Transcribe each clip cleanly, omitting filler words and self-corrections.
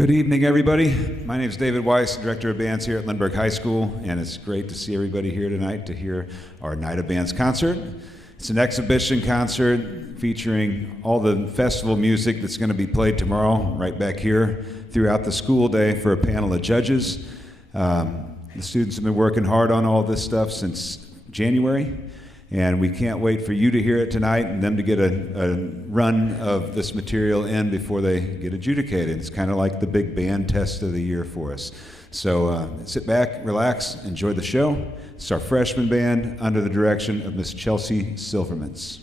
Good evening, everybody. My name is David Weiss, Director of Bands here at Lindbergh High School, and it's great to see everybody here tonight to hear our Night of Bands concert. It's an exhibition concert featuring all the festival music that's going to be played tomorrow right back here throughout the school day for a panel of judges. The students have been working hard on all this stuff since January, and we can't wait for you to hear it tonight and them to get a run of this material in before they get adjudicated. It's kind of like the big band test of the year for us. So sit back, relax, enjoy the show. It's our freshman band under the direction of Miss Chelsea Silvermans.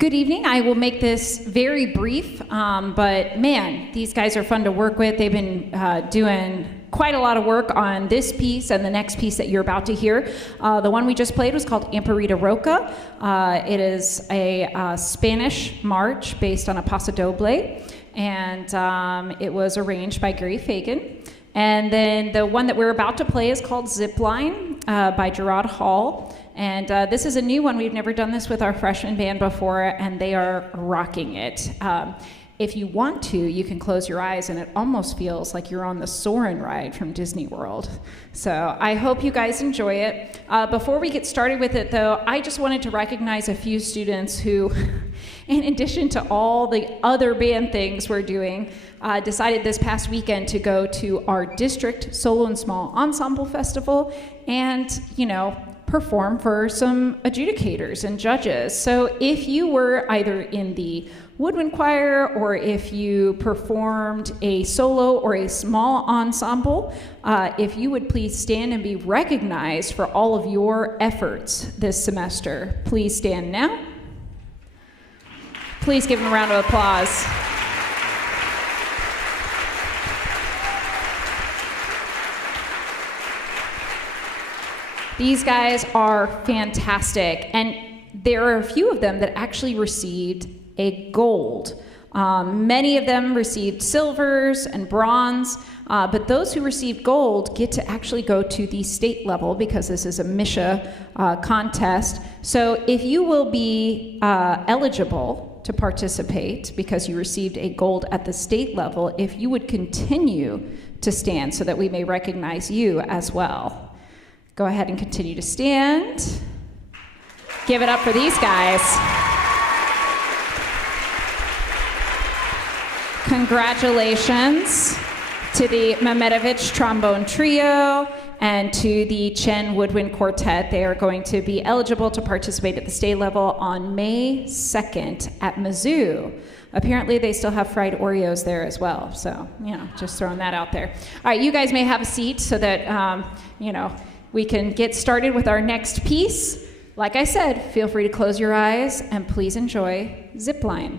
Good evening. I will make this very brief, but man, these guys are fun to work with. They've been doing quite a lot of work on this piece and the next piece that you're about to hear. The one we just played was called Amparita Roca. It is a Spanish march based on a paso doble, and it was arranged by Gary Fagan. And then the one that we're about to play is called Zipline by Gerard Hall. And this is a new one. We've never done this with our freshman band before, and they are rocking it. If you want to, you can close your eyes, and it almost feels like you're on the Soarin' ride from Disney World. So I hope you guys enjoy it. Before we get started with it, though, I just wanted to recognize a few students who, in addition to all the other band things we're doing, decided this past weekend to go to our district solo and small ensemble festival and, perform for some adjudicators and judges. So if you were either in the woodwind choir or if you performed a solo or a small ensemble, if you would please stand and be recognized for all of your efforts this semester. Please stand now. Please give them a round of applause. These guys are fantastic, and there are a few of them that actually received a gold. Many of them received silvers and bronze, but those who received gold get to actually go to the state level because this is a MISHA contest. So if you will be eligible to participate because you received a gold at the state level, if you would continue to stand so that we may recognize you as well. Go ahead and continue to stand. Give it up for these guys. Congratulations to the Mehmetovich Trombone Trio and to the Chen Woodwind Quartet. They are going to be eligible to participate at the state level on May 2nd at Mizzou. Apparently, they still have fried Oreos there as well. So, just throwing that out there. All right, you guys may have a seat so that, we can get started with our next piece. Like I said, feel free to close your eyes and please enjoy Zipline.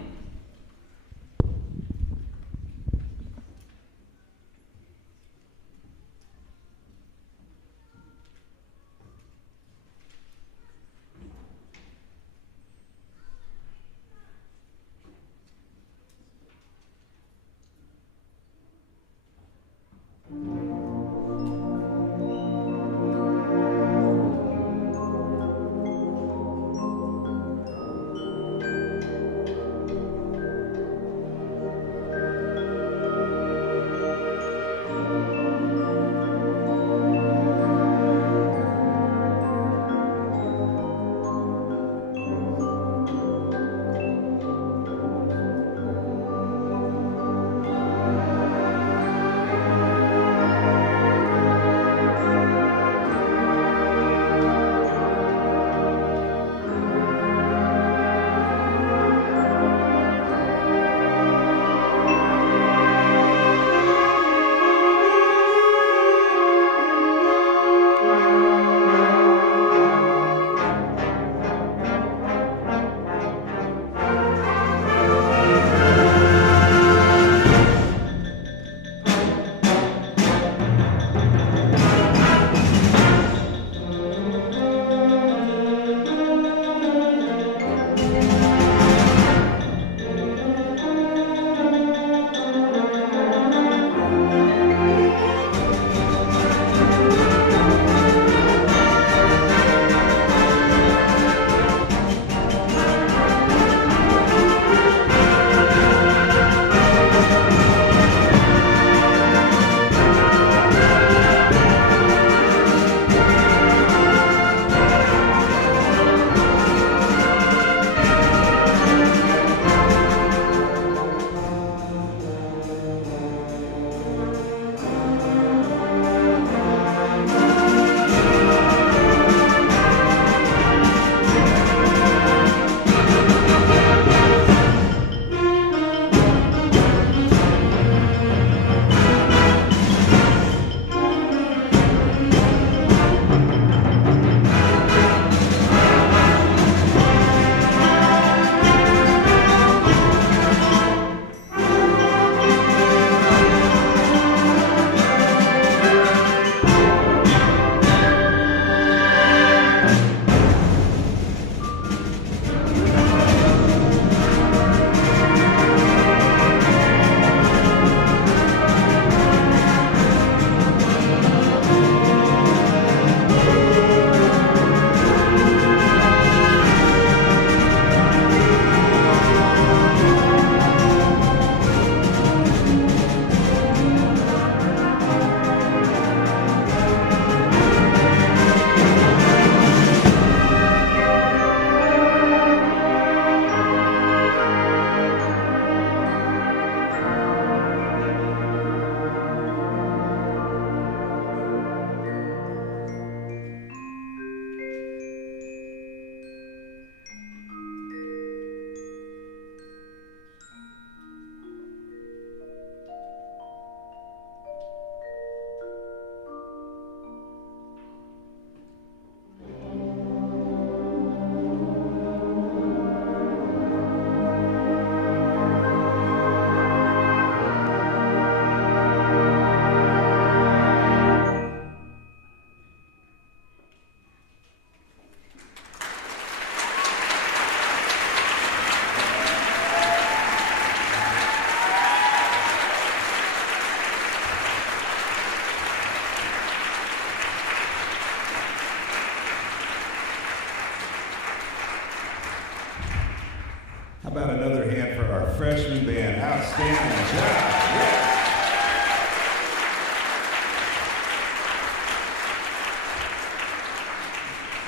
freshman band. Outstanding job. Yeah.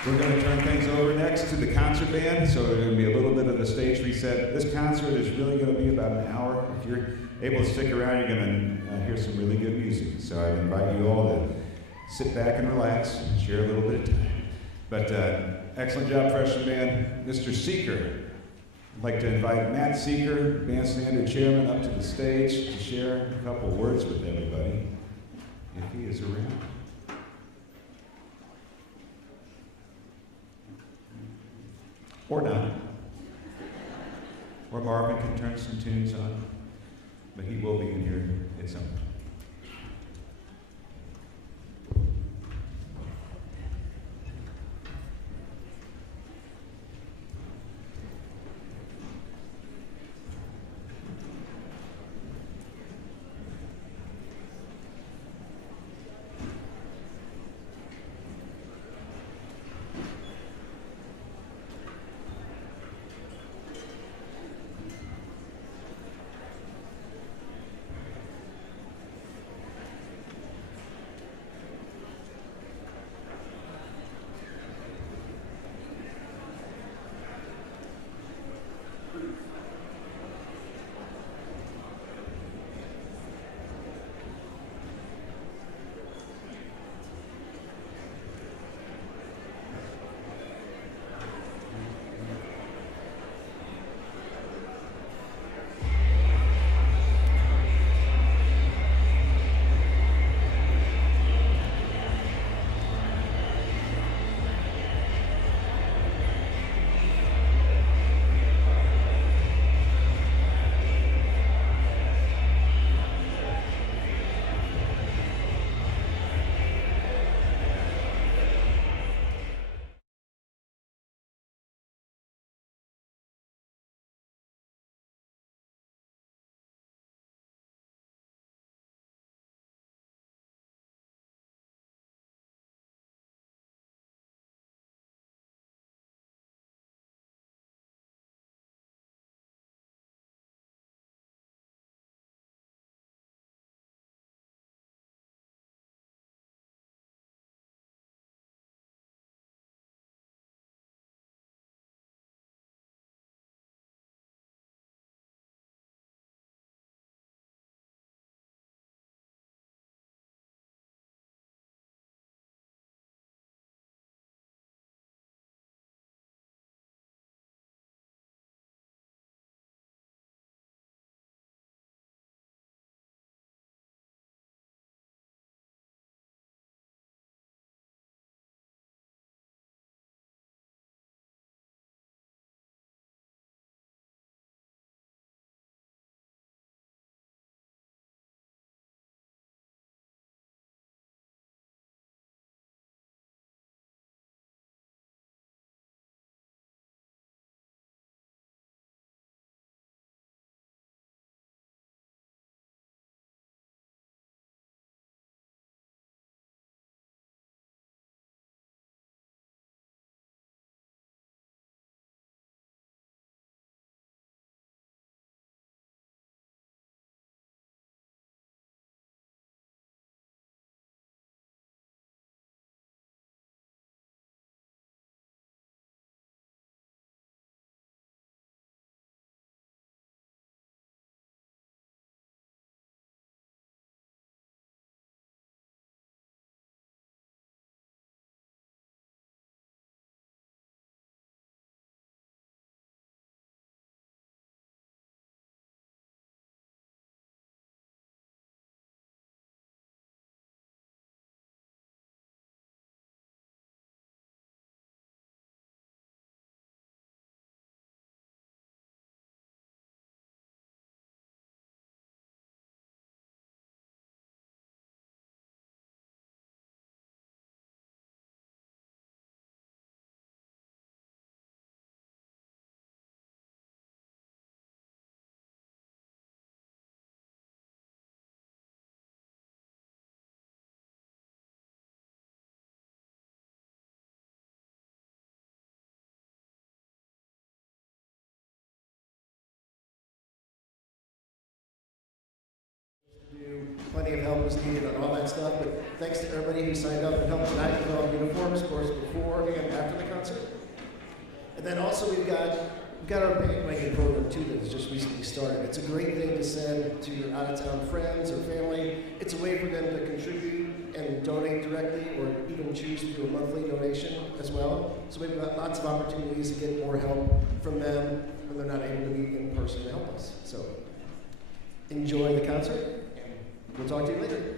We're going to turn things over next to the concert band, so there's going to be a little bit of a stage reset. This concert is really going to be about an hour. If you're able to stick around, you're going to hear some really good music. So I invite you all to sit back and relax and share a little bit of time. But excellent job, freshman band. Mr. Seeker. I'd like to invite Matt Seeker, band standard chairman, up to the stage to share a couple words with everybody, if he is around. Or not. Or Marvin can turn some tunes on, but he will be in here at some point. plenty of help was needed on all that stuff, but thanks to everybody who signed up and helped tonight with all the uniforms, of course, before and after the concert. And then also we've got our bandwagon program too that's just recently started. It's a great thing to send to your out-of-town friends or family. It's a way for them to contribute and donate directly, or even choose to do a monthly donation as well. So we've got lots of opportunities to get more help from them when they're not able to be in person to help us. So enjoy the concert, and we'll talk to you later.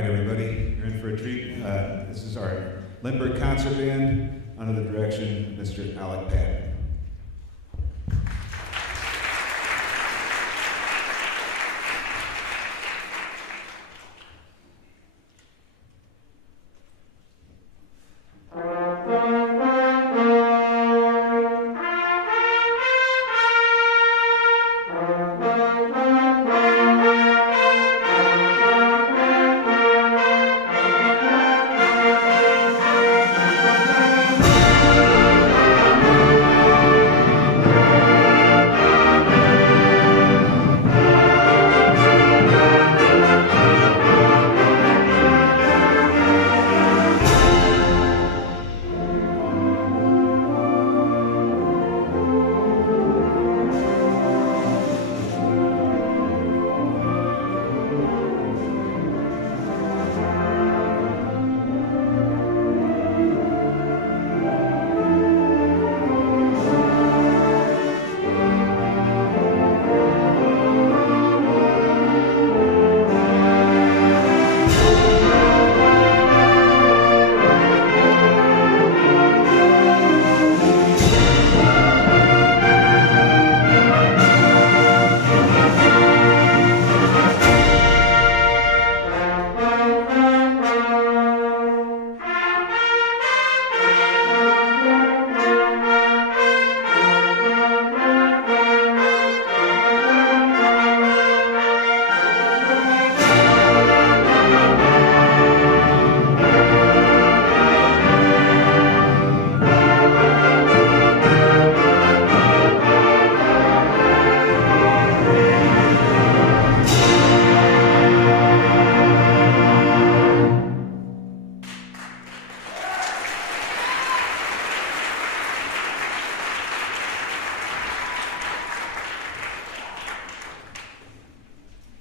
right, everybody, you're in for a treat. This is our Lindbergh Concert Band under the direction of Mr. Alec Patton.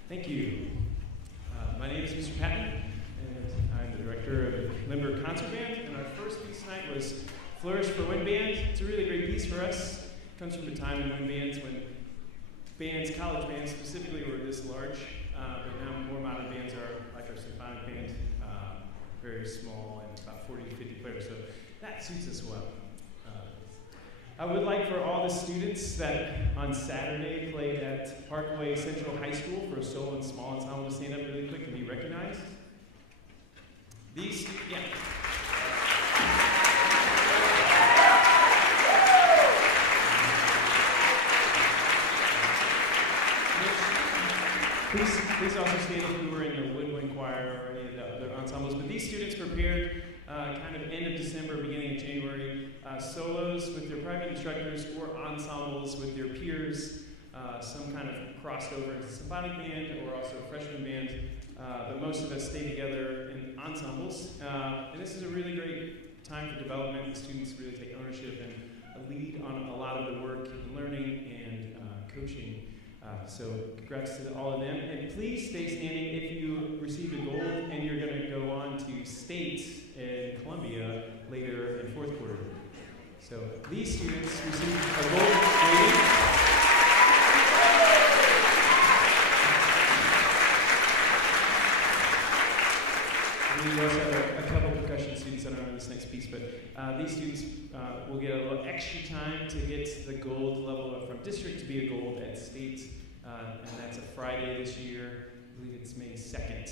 Thank you. My name is Mr. Patton, and I'm the director of the Lindbergh Concert Band. And our first piece tonight was Flourish for Wind Band. It's a really great piece for us. It comes from a time in wind bands when bands, college bands specifically, were this large. But now more modern bands are like our Symphonic band, very small and about 40 to 50 players. So that suits us well. I would like for all the students that on Saturday played at Parkway Central High School for a solo and small ensemble to stand up really quick and be recognized. These, yeah. Please also stand if you were in the woodwind choir or any of the other ensembles. But these students prepared kind of end of December, beginning of January, solos with their private instructors or ensembles with their peers, some kind of crossed over into symphonic band or also a freshman band. But most of us stay together in ensembles. And this is a really great time for development. The students really take ownership and a lead on a lot of the work and learning and coaching. So congrats to all of them. And please stay standing if you received a gold and you're going to go on to state in Columbia later in fourth quarter. So these students received a gold rating. We also have a couple percussion students that are on this next piece, but these students will get a little extra time to get the gold level up from district to be a gold at state, and that's a Friday this year. I believe it's May 2nd,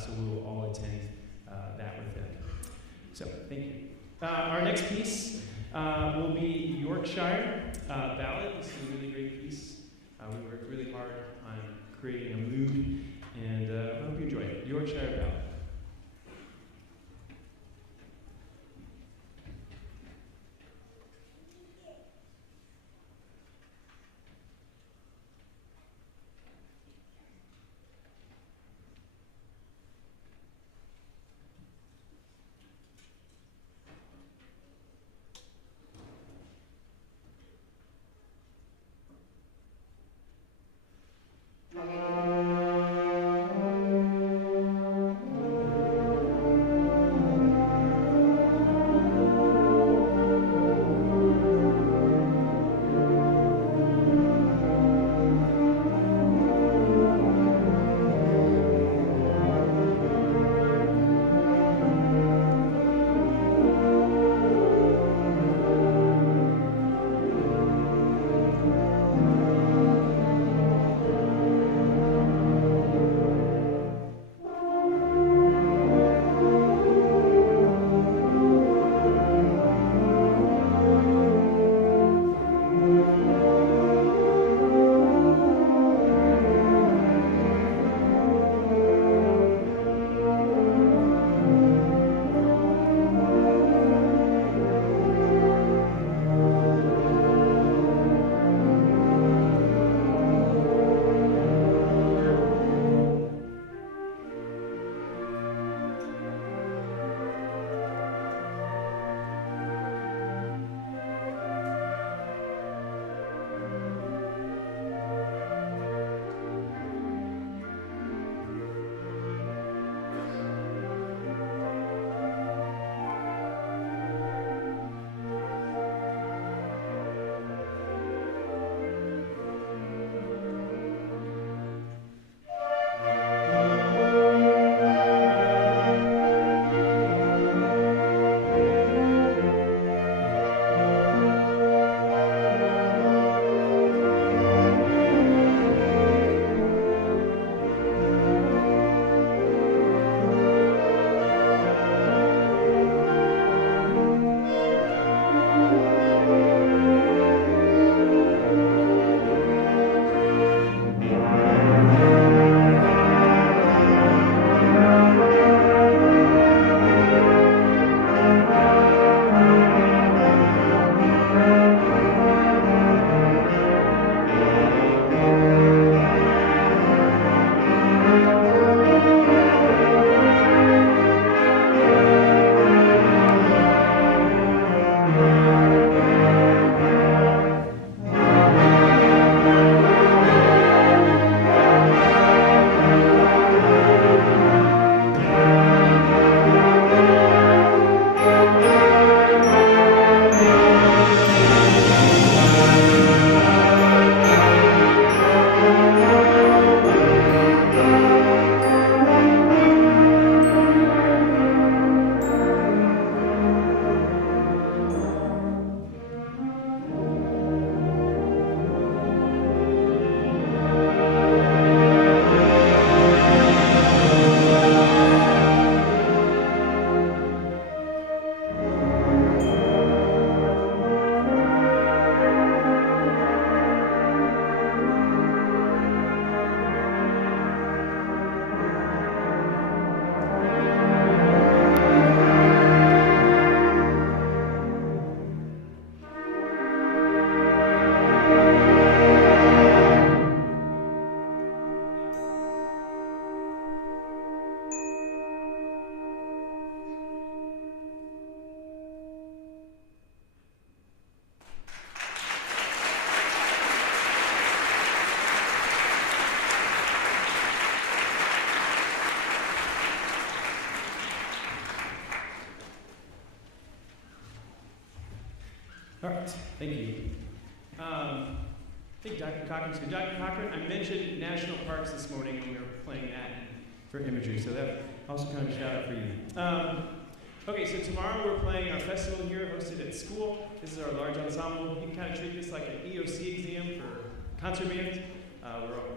so we will all attend that with them. So, thank you. Our next piece will be Yorkshire Ballad. This is a really great piece. We worked really hard on creating a mood, and I hope you enjoy it. Yorkshire Ballad. I think Dr. Cochran's here. Dr. Cochran, I mentioned national parks this morning when we were playing that for imagery, so that also kind of a shout out for you. Okay, so tomorrow we're playing our festival here, hosted at school. This is our large ensemble. You can kind of treat this like an EOC exam for concert band.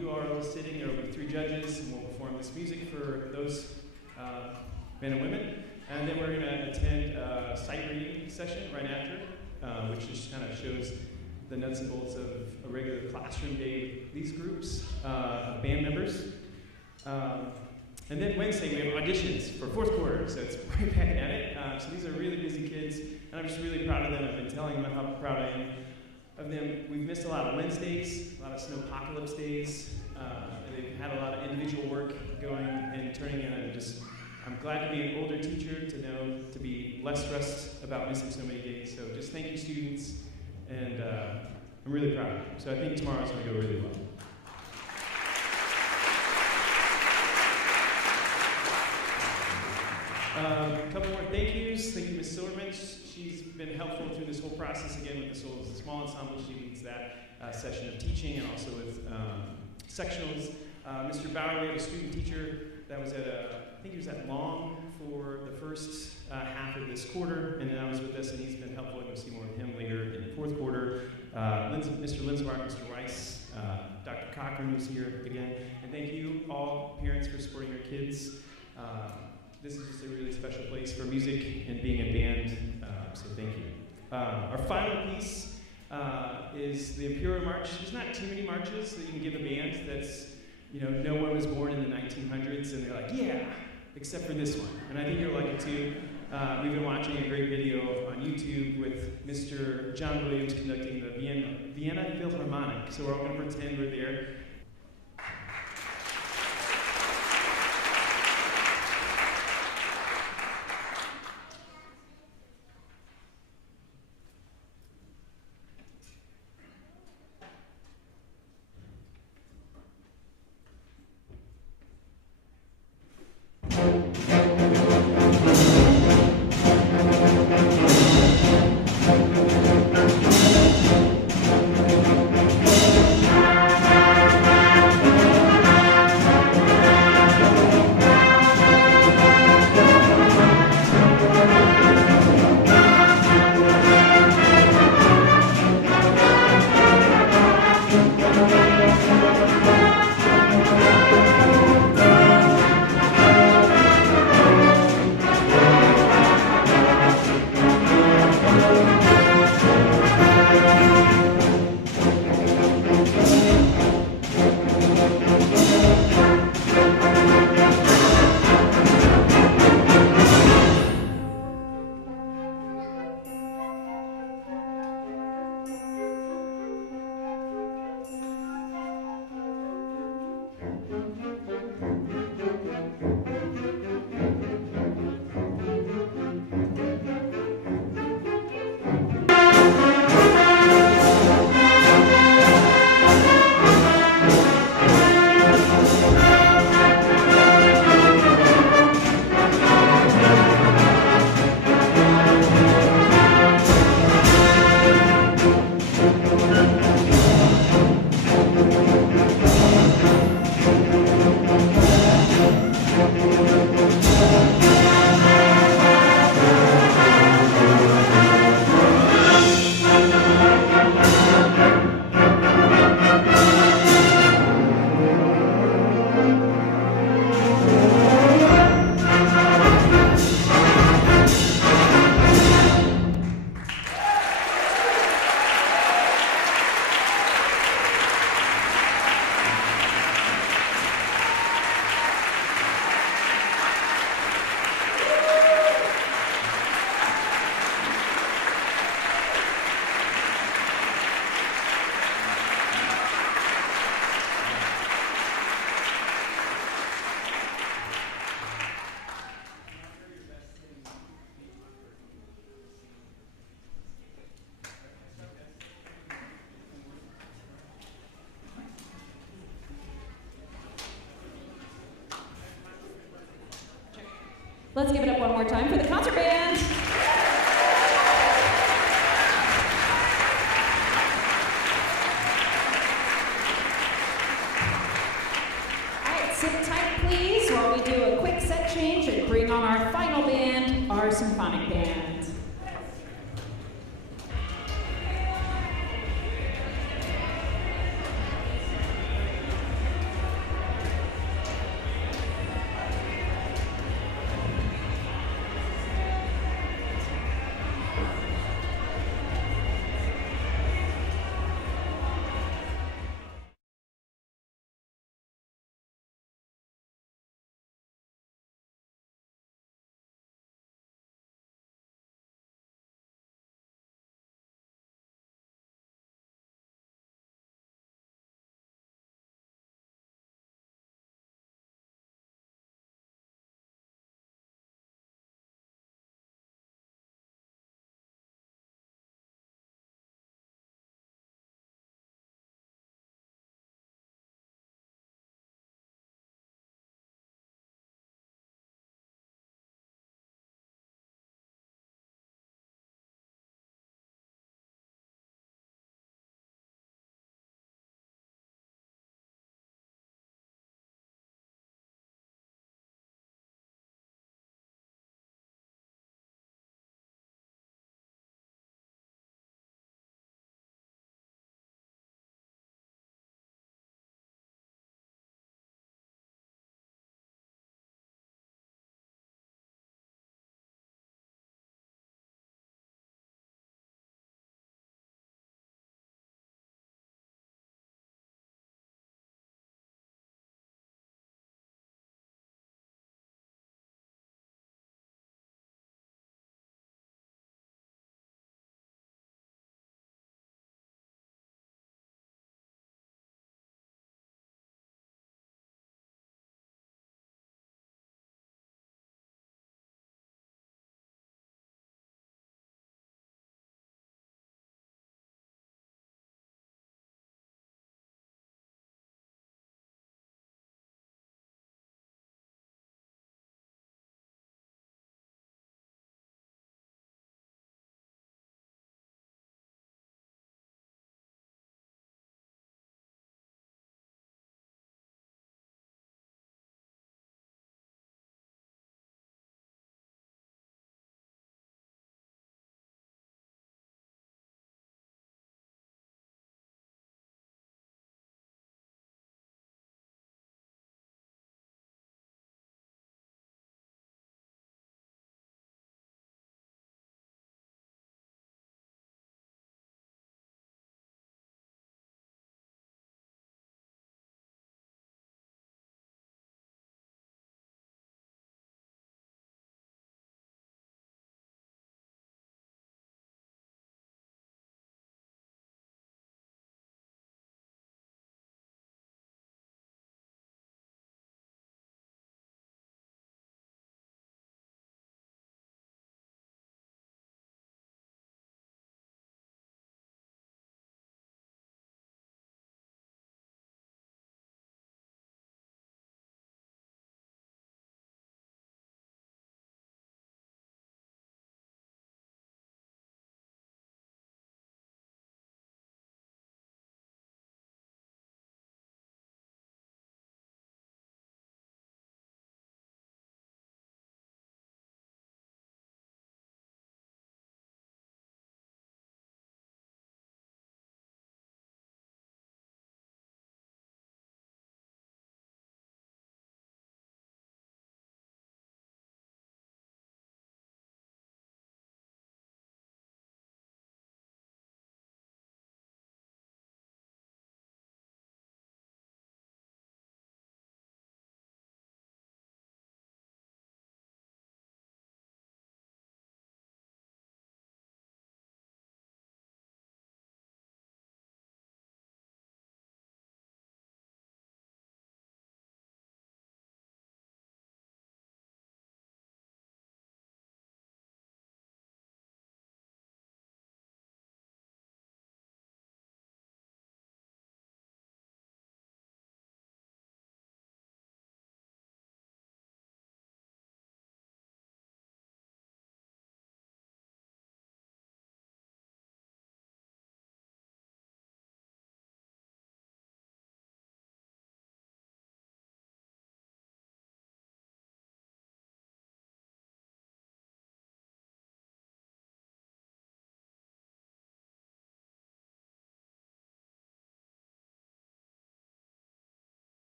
You are all sitting, there will be 3 judges, and we'll perform this music for those men and women. And then we're going to attend a sight reading session right after, which just kind of shows the nuts and bolts of a regular classroom day with these groups of band members. And then Wednesday we have auditions for 4th quarter, so it's right back at it. So these are really busy kids, and I'm just really proud of them. I've been telling them how proud I am of them. We've missed a lot of Wednesdays, a lot of snowpocalypse days. They've had a lot of individual work going and turning in, and I'm glad to be an older teacher to know to be less stressed about missing so many days. So just thank you, students, and I'm really proud. So I think tomorrow's going to go really well. A couple more thank yous. Thank you, Ms. Silverman. She's been helpful through this whole process again with the solos. The small ensemble, she leads that session of teaching and also with sectionals. Mr. Bauer, we have a student teacher that was at I think he was at Long for the first half of this quarter, and then I was with us, and he's been helpful. You'll see more of him later in the 4th quarter. Mr. Linsmark, Mr. Rice, Dr. Cochran, who's here again, and thank you all parents for supporting your kids. This is just a really special place for music and being a band, so thank you. Our final piece is the Imperial March. There's not too many marches that you can give a band that's, no one was born in the 1900s, and they're like, yeah, except for this one. And I think you'll like it too. We've been watching a great video on YouTube with Mr. John Williams conducting the Vienna Philharmonic. So we're all going to pretend we're there. Let's give it up one more time for the concert band. sit tight, please, while we do a quick set change and bring on our final band, our symphonic band.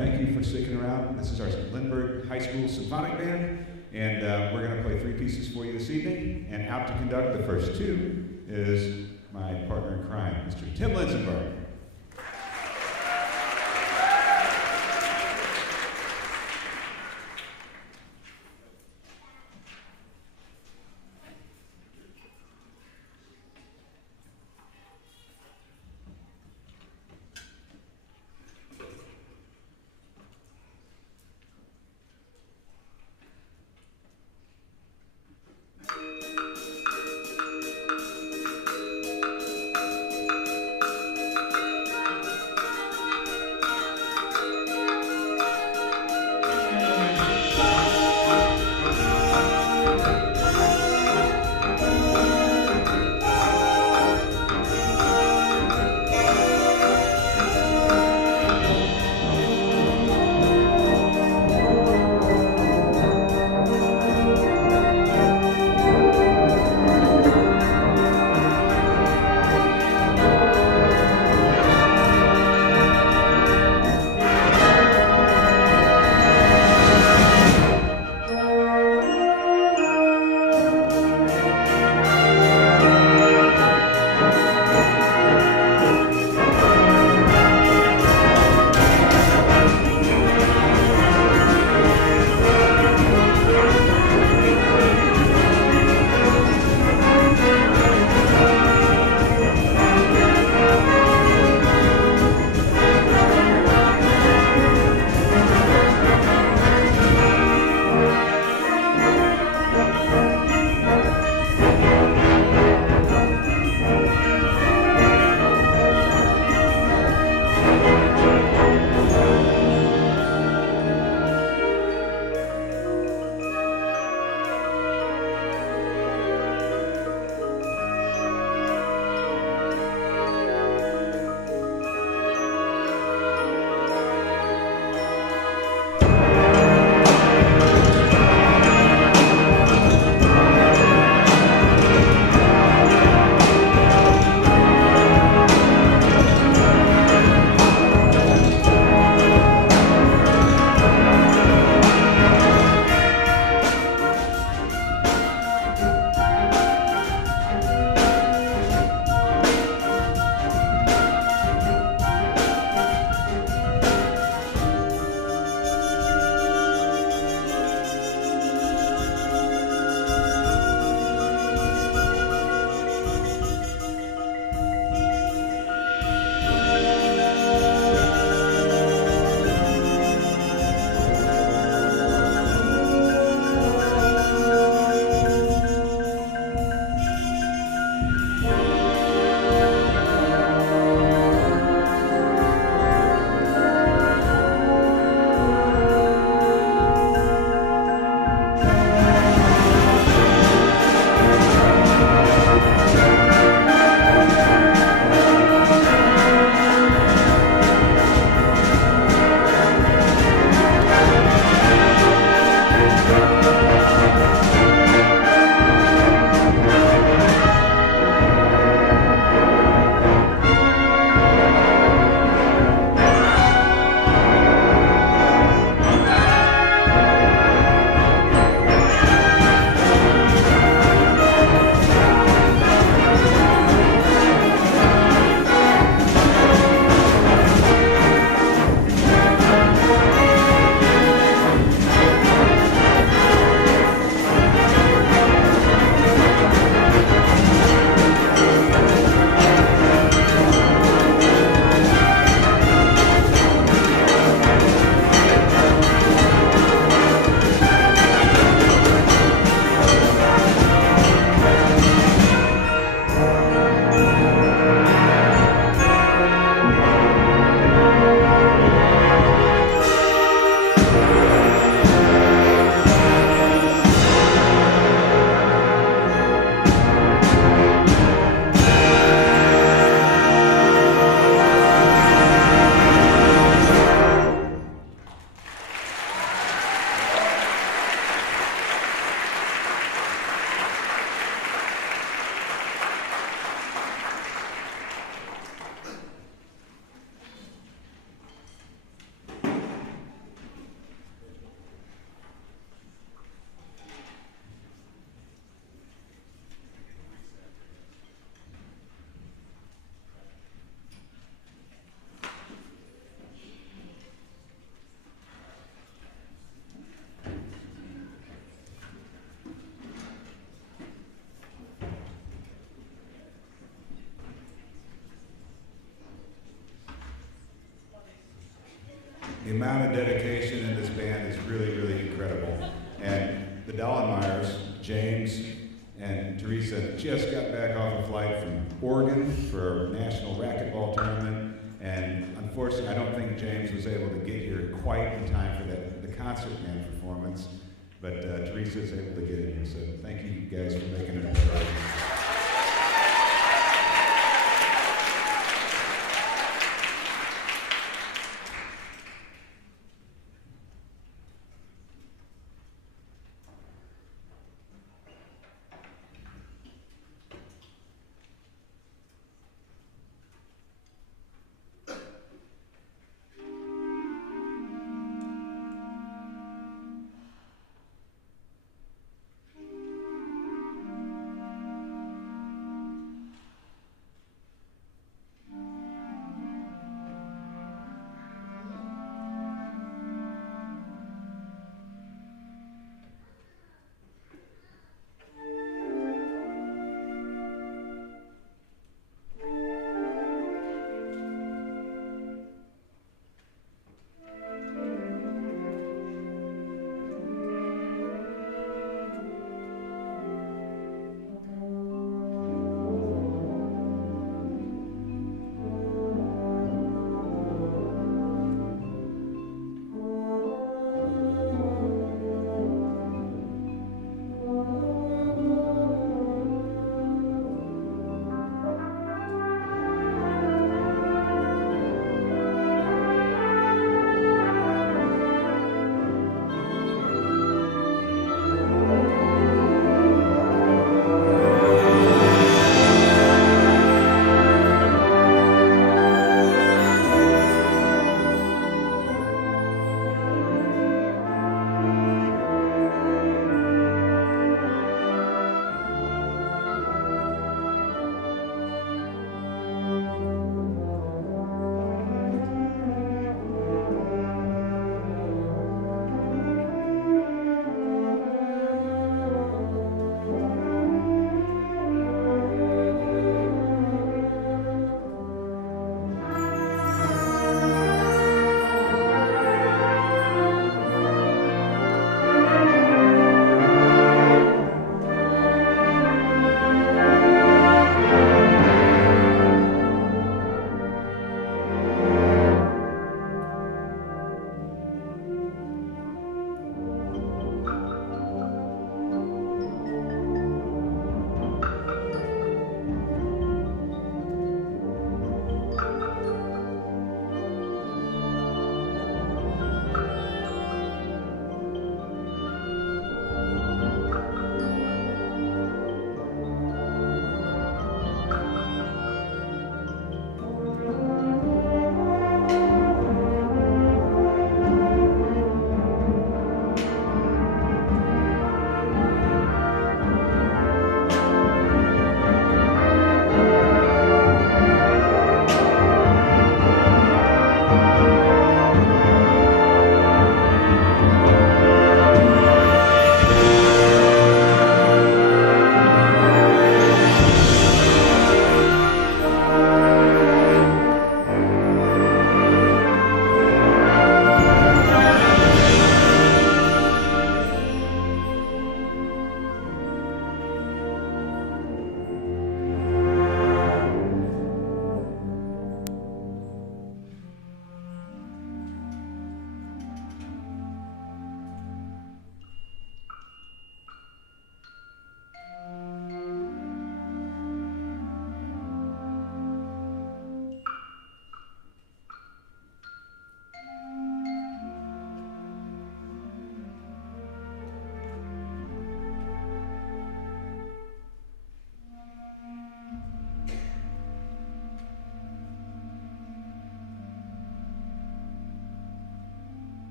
thank you for sticking around. This is our Lindbergh High School Symphonic Band, and we're going to play 3 pieces for you this evening. And out to conduct the first 2 is my partner in crime, Mr. Tim Linsenberg. amount of dedication in this band is really, really incredible. And the Dollenmeyers, James and Teresa, just got back off a flight from Oregon for a national racquetball tournament. And unfortunately, I don't think James was able to get here quite in time for the concert band performance. But Teresa is able to get in here, so thank you guys for making it a priority.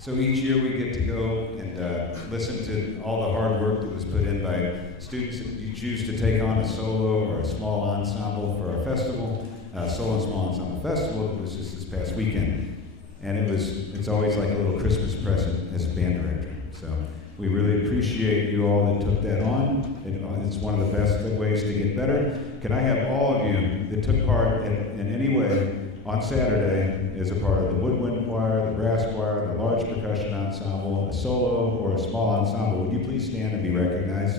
So each year we get to go and listen to all the hard work that was put in by students. If you choose to take on a solo or a small ensemble for our festival, Solo and Small Ensemble Festival, it was just this past weekend. And it's always like a little Christmas present as a band director. So we really appreciate you all that took that on. It's one of the best ways to get better. Can I have all of you that took part in any way on Saturday as a part of the woodwind choir, the brass choir, the large percussion ensemble, a solo, or a small ensemble, would you please stand and be recognized?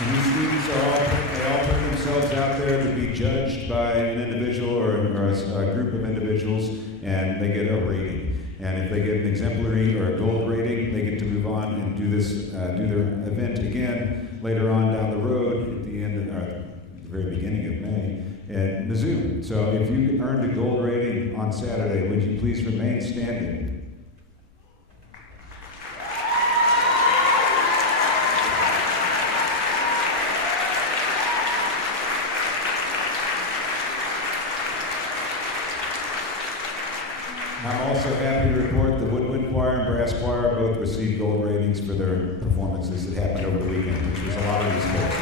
And these students they all put themselves out there to be judged by an individual or a group of individuals, and they get a rating. And if they get an exemplary or a gold rating, they get to move on and do their event again later on down the road at the end of, the very beginning of May at Mizzou. So if you earned a gold rating on Saturday, would you please remain standing? I'm also happy to report the woodwind choir and brass choir both received gold ratings for their performances that happened over the weekend, which was a lot of these folks.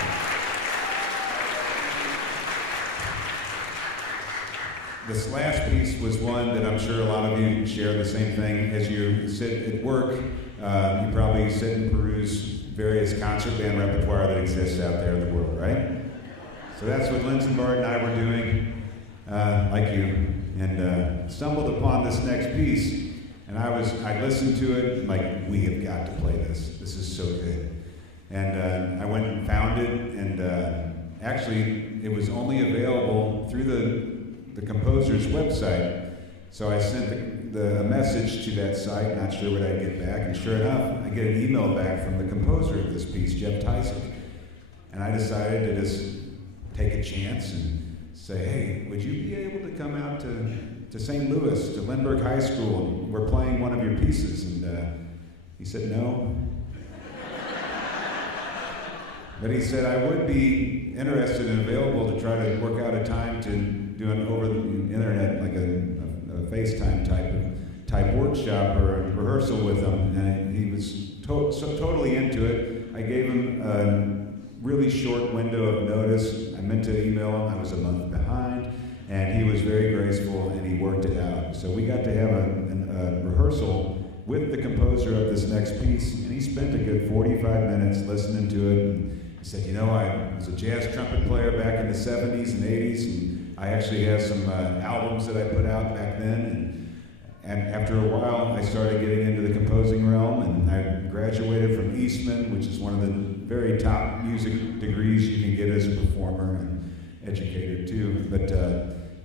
This last piece was one that I'm sure a lot of you share the same thing. As you sit at work, you probably sit and peruse various concert band repertoire that exists out there in the world, right? So that's what Lindsay Bart and I were doing, like you. And stumbled upon this next piece, and I listened to it, and like, we have got to play this. This is so good. And I went and found it, and actually, it was only available through the composer's website. So I sent a message to that site, not sure what I'd get back, and sure enough, I get an email back from the composer of this piece, Jeff Tyson. And I decided to just take a chance and say, hey, would you be able to come out to St. Louis, to Lindbergh High School, and we're playing one of your pieces? And he said no. But he said, I would be interested and available to try to work out a time to do an over the internet, like a FaceTime type workshop or a rehearsal with him. And he was so totally into it. I gave him a really short window of notice. I meant to email him. I was a month behind, and he was very graceful, and he worked it out. So we got to have a rehearsal with the composer of this next piece, and he spent a good 45 minutes listening to it. And he said, I was a jazz trumpet player back in the 70s and 80s, and I actually have some albums that I put out back then. And after a while, I started getting into the composing realm, and I graduated from Eastman, which is one of the very top music degrees you can get as a performer and educator too. But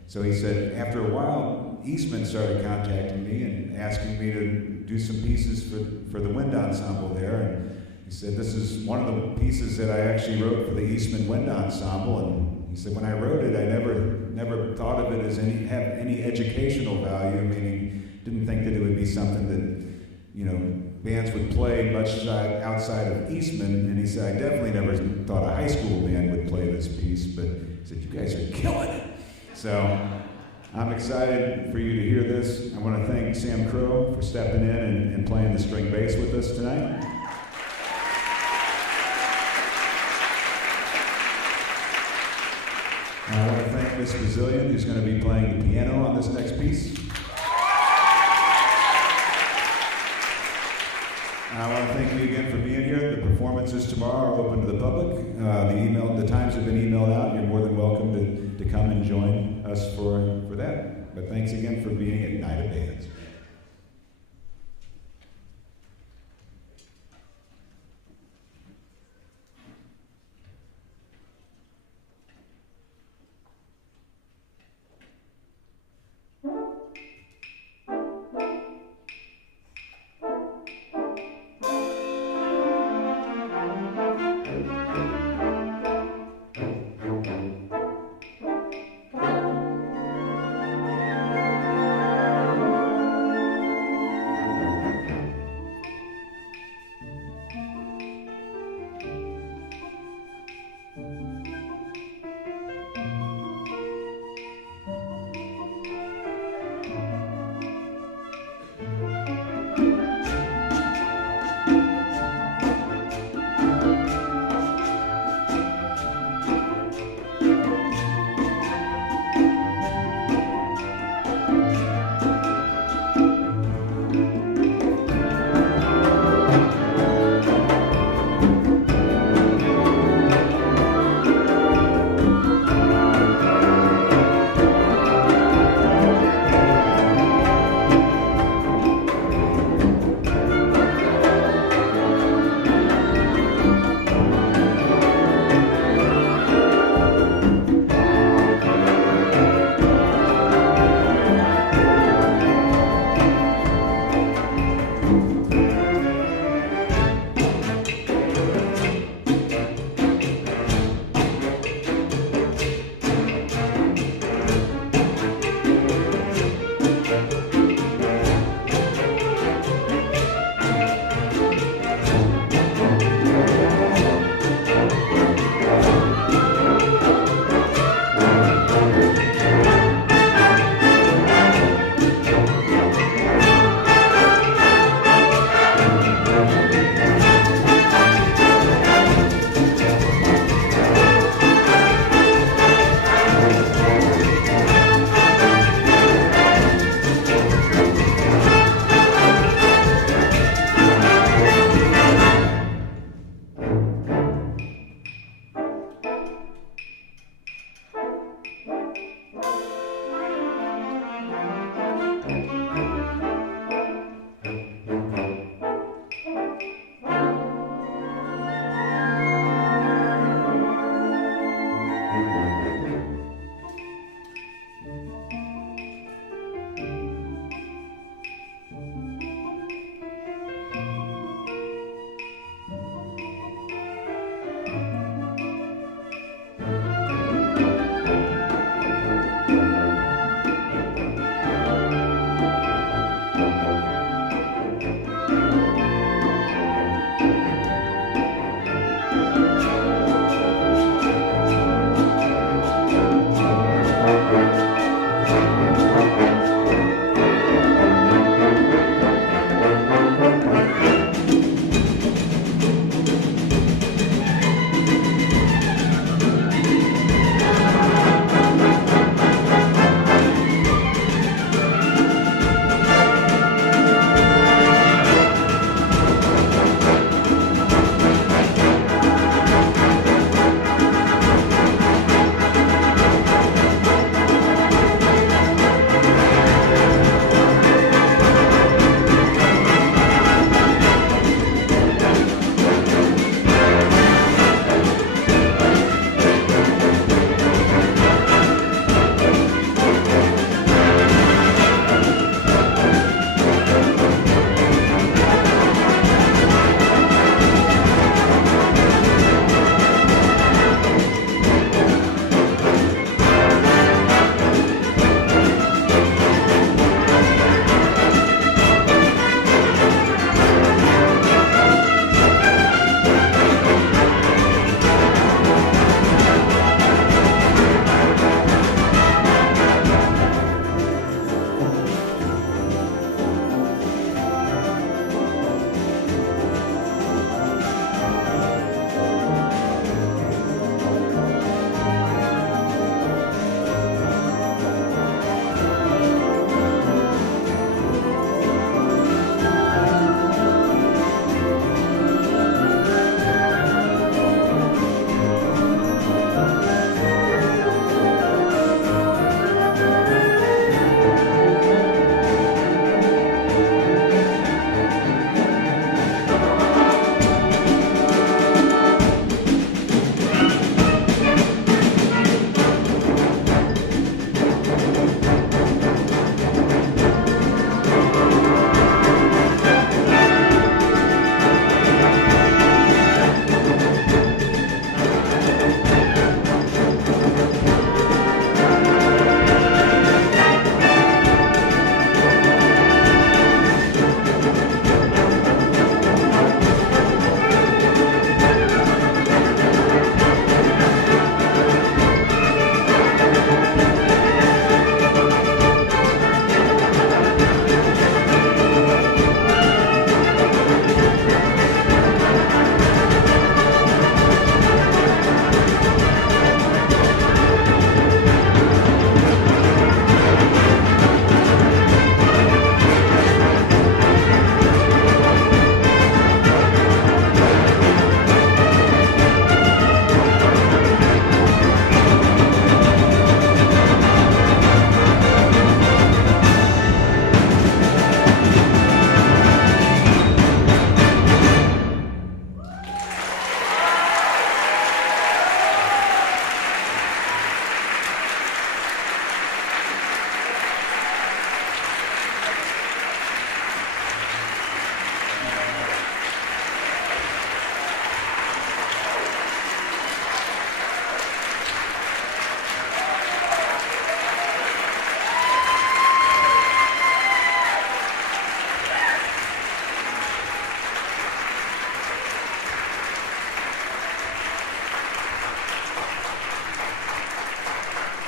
so he said, after a while, Eastman started contacting me and asking me to do some pieces for the wind ensemble there. And he said, this is one of the pieces that I actually wrote for the Eastman Wind Ensemble. And he said, when I wrote it, I never thought of it as have any educational value, meaning didn't think that it would be something that, bands would play much outside of Eastman. And he said, I definitely never thought a high school band would play this piece, but he said, you guys are killing it. So I'm excited for you to hear this. I want to thank Sam Crow for stepping in and playing the string bass with us tonight. And I want to thank Miss Bazillion, who's going to be playing the piano on this next piece. I want to thank you again for being here. The performances tomorrow are open to the public. The times have been emailed out. You're more than welcome to come and join us for that. But thanks again for being at Night of Bands.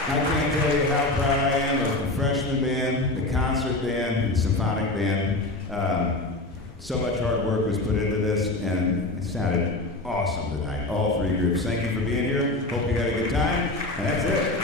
I can't tell you how proud I am of the freshman band, the concert band, and symphonic band. So much hard work was put into this, and it sounded awesome tonight, all three groups. Thank you for being here. Hope you had a good time, and that's it.